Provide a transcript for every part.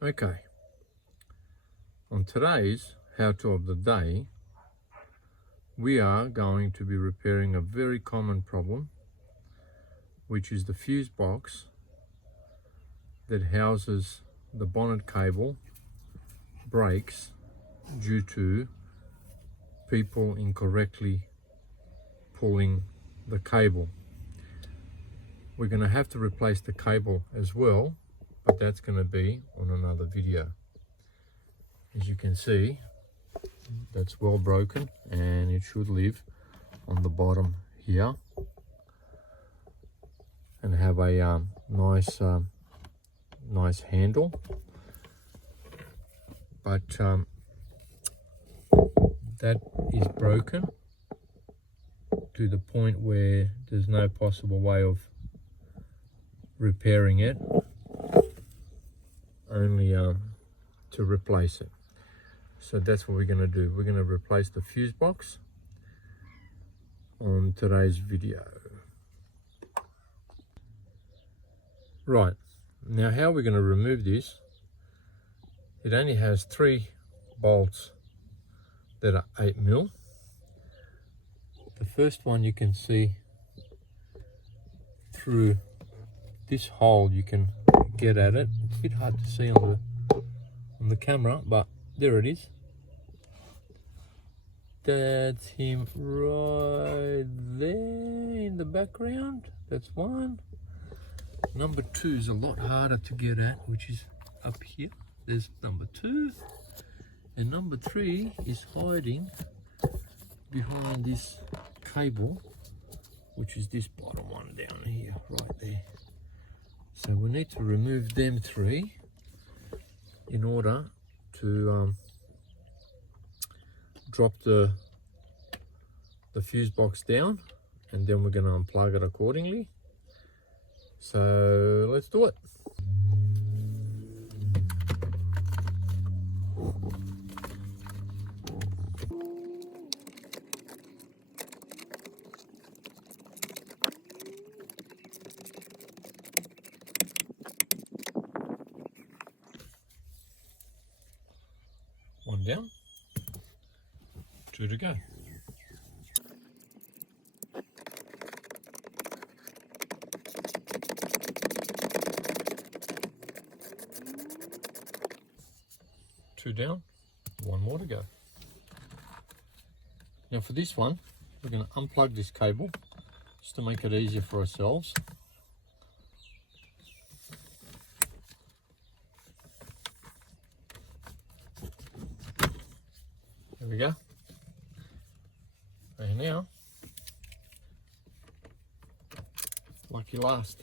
Okay, on today's how-to of the day, we are going to be repairing a very common problem, which is the fuse box that houses the bonnet cable breaks due to people incorrectly pulling the cable. We're going to have to replace the cable as well, but that's going to be on another video. As you can see, that's well broken and it should live on the bottom here and have a nice handle, but that is broken to the point where there's no possible way of repairing it, only to replace it. So that's what we're going to do. We're going to replace the fuse box on today's video. Right, now how we're going to remove this, it only has 3 bolts that are 8mm. The first one you can see through this hole, you can get at it. It's a bit hard to see on the camera, but there it is. That's him right there in the background. That's one. Number 2 is a lot harder to get at, which is up here. There's number 2. And number 3 is hiding behind this cable, which is this bottom one down here, right there. So we need to remove them 3 in order to drop the fuse box down, and then we're going to unplug it accordingly. So let's do it. One down, 2 to go. Two down, 1 more to go. Now for this one, we're going to unplug this cable just to make it easier for ourselves. There we go. And now, lucky last.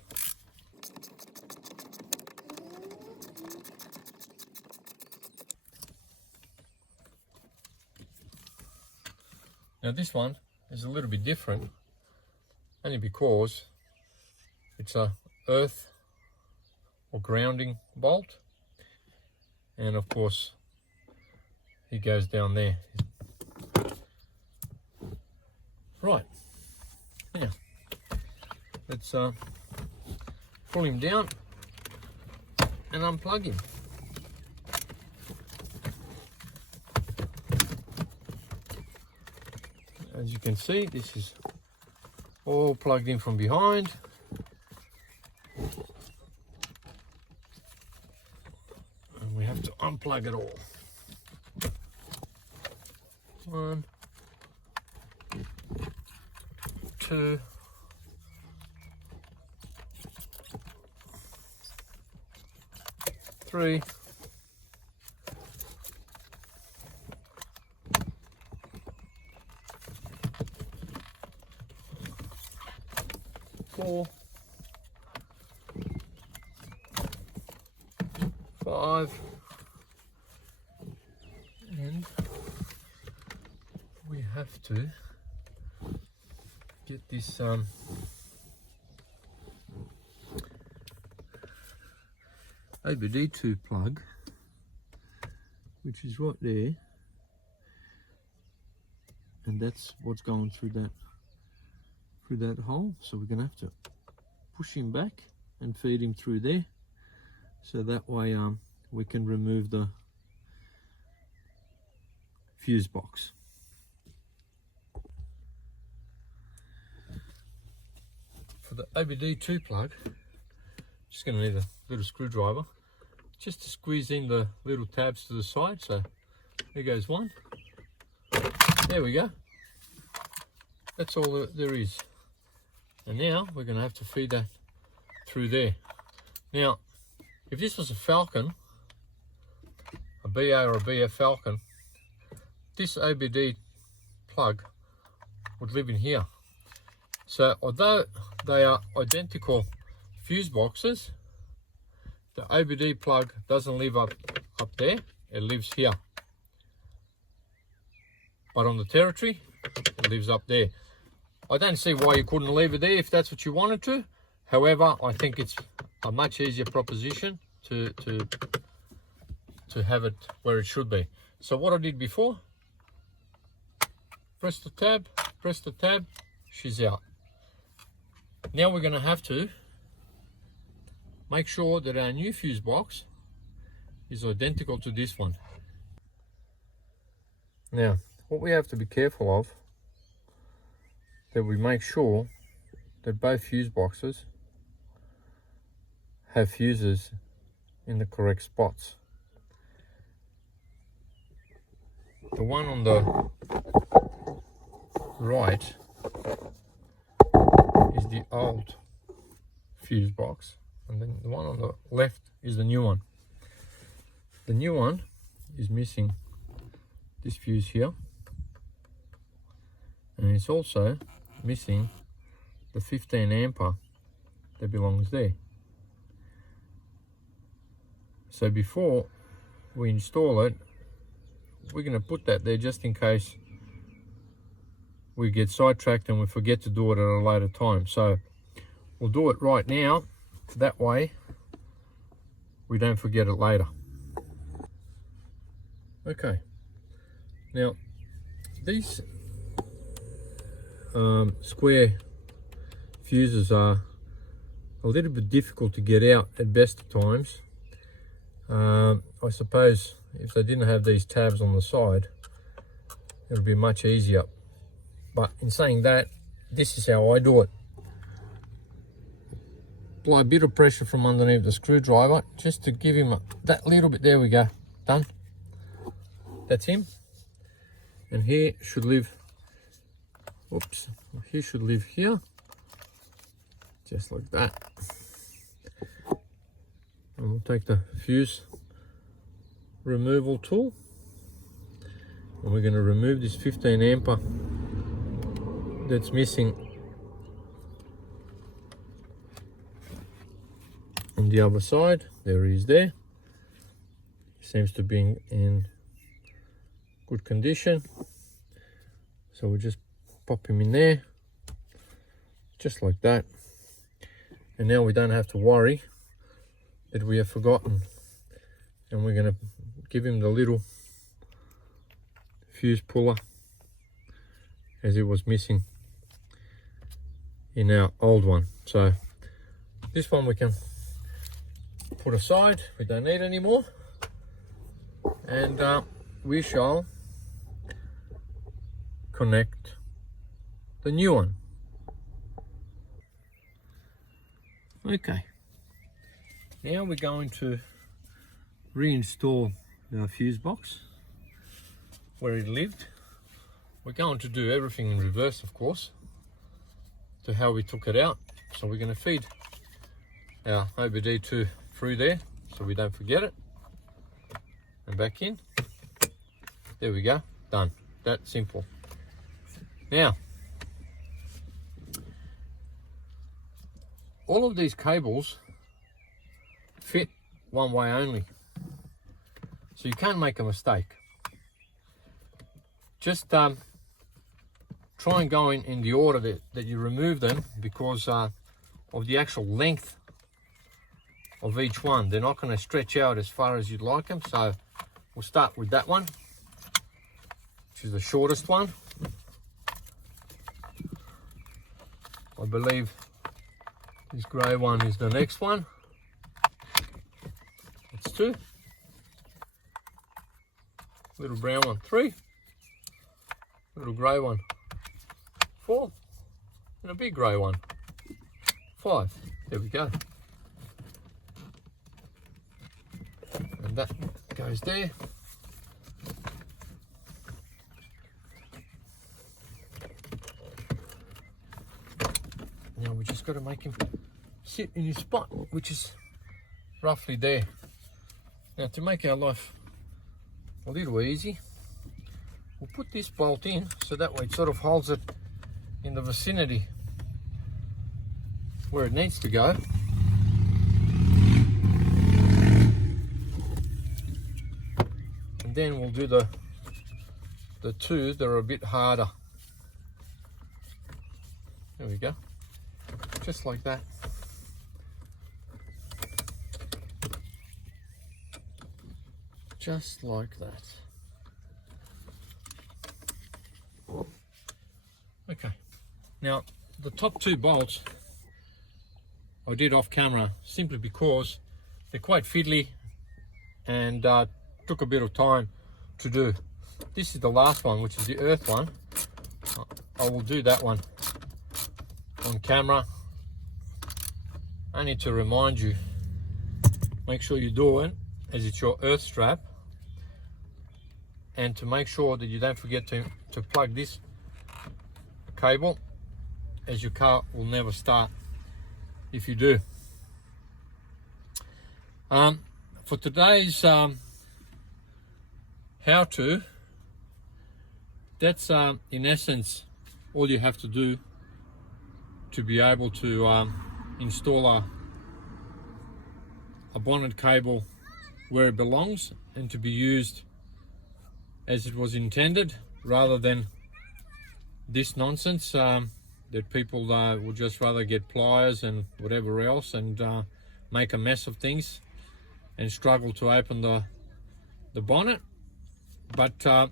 Now this one is a little bit different, only because it's a earth or grounding bolt, and of course he goes down there. Right, now let's pull him down and unplug him. As you can see, this is all plugged in from behind. And we have to unplug it all. 1, 2, 3, 4, 5, and we have to get this OBD2 plug, which is right there, and that's what's going through that hole. So we're going to have to push him back and feed him through there, so that way we can remove the fuse box. For the OBD2 plug, just going to need a little screwdriver just to squeeze in the little tabs to the side. So there goes one. There we go. That's all there is. And now we're going to have to feed that through there. Now, if this was a Falcon, a BA or a BF Falcon, this OBD plug would live in here. So although they are identical fuse boxes, the OBD plug doesn't live up there, it lives here. But on the Territory, it lives up there. I don't see why you couldn't leave it there if that's what you wanted to. However, I think it's a much easier proposition to have it where it should be. So what I did before, press the tab, she's out. Now we're going to have to make sure that our new fuse box is identical to this one. Now, what we have to be careful of, that we make sure that both fuse boxes have fuses in the correct spots. The one on the right is the old fuse box, and then the one on the left is the new one. The new one is missing this fuse here, and it's also missing the 15 ampere that belongs there. So before we install it, we're going to put that there just in case we get sidetracked and we forget to do it at a later time. So we'll do it right now, that way we don't forget it later. Okay, now these square fuses are a little bit difficult to get out at best of times. I suppose if they didn't have these tabs on the side, it would be much easier. But in saying that, this is how I do it. Apply a bit of pressure from underneath the screwdriver just to give him that little bit. There we go, done. That's him. And here should live, oops, he should live here, just like that. And we'll take the fuse removal tool, and we're going to remove this 15 ampere that's missing on the other side. There he is there. Seems to be in good condition. So we'll just pop him in there, just like that. And now we don't have to worry that we have forgotten. And we're going to give him the little fuse puller as it was missing in our old one. So this one we can put aside, we don't need anymore, and we shall connect the new one. Okay, now we're going to reinstall our fuse box where it lived. We're going to do everything in reverse, of course, to how we took it out. So we're going to feed our OBD2 through there so we don't forget it, and back in. There we go, done. That simple. Now, all of these cables fit one way only, so you can't make a mistake. Just try and go in the order that you remove them, because of the actual length of each one. They're not going to stretch out as far as you'd like them. So we'll start with that one, which is the shortest one. I believe this grey one is the next one. That's two. little brown one, 3, little grey one, 4, and a big grey one, 5. There we go. And that goes there. Now we just got to make him sit in his spot, which is roughly there. Now to make our life a little easy, we'll put this bolt in so that way it sort of holds it in the vicinity where it needs to go. And then we'll do the two that are a bit harder. There we go. Just like that. Just like that. Okay. Now, the top 2 bolts I did off camera simply because they're quite fiddly and took a bit of time to do. This is the last one, which is the earth one. I will do that one on camera. I need to remind you, make sure you do it as it's your earth strap, and to make sure that you don't forget to plug this cable, as your car will never start if you do. For today's how-to, that's in essence all you have to do to be able to install a bonnet cable where it belongs and to be used as it was intended, rather than this nonsense that people would just rather get pliers and whatever else and make a mess of things and struggle to open the bonnet. But the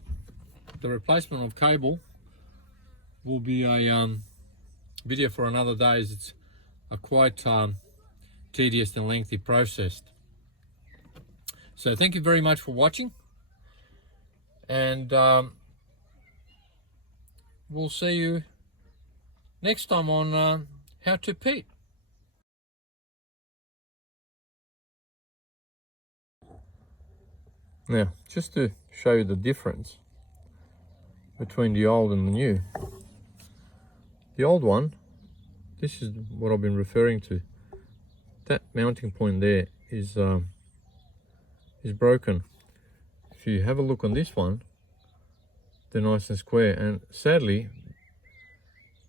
replacement of cable will be a video for another day, as it's a quite tedious and lengthy process. So thank you very much for watching, and we'll see you next time on How to Pete. Now, just to show you the difference between the old and the new. The old one, this is what I've been referring to. That mounting point there is broken. If you have a look on this one, they're nice and square, and sadly,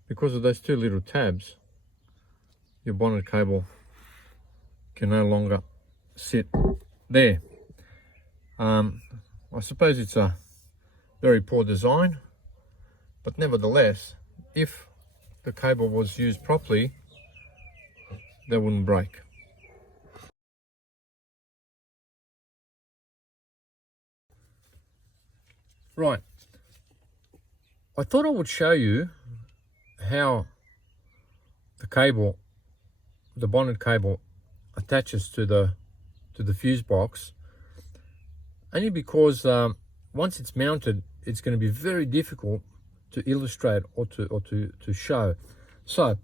because of those 2 little tabs, your bonnet cable can no longer sit there. I suppose it's a very poor design, but nevertheless, if the cable was used properly, they wouldn't break. Right, I thought I would show you how the cable, the bonnet cable, attaches to the fuse box, only because once it's mounted, it's going to be very difficult to illustrate or to show. So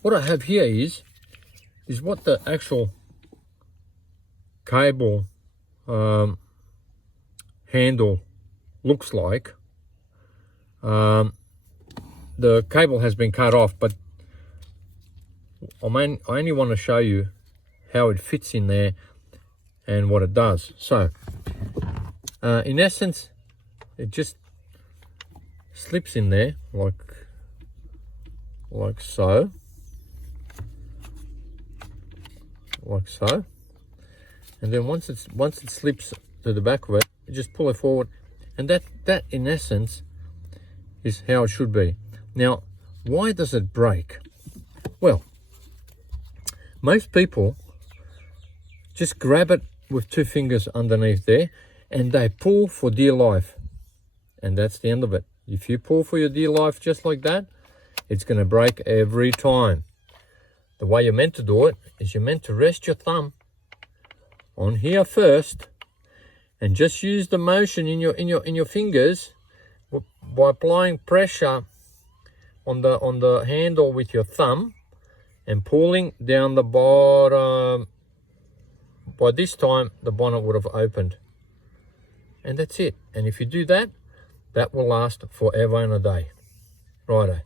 what I have here is what the actual cable handle looks like. The cable has been cut off, but I only want to show you how it fits in there and what it does. So in essence, it just slips in there like so, and then once it slips to the back of it, you just pull it forward, and that in essence is how it should be. Now, why does it break? Well, most people just grab it with 2 fingers underneath there and they pull for dear life, and that's the end of it. If you pull for your dear life just like that, it's going to break every time. The way you're meant to do it is you're meant to rest your thumb on here first, and just use the motion in your fingers by applying pressure on the handle with your thumb and pulling down the bottom. By this time the bonnet would have opened, and that's it. And if you do that, that will last forever and a day. Righto.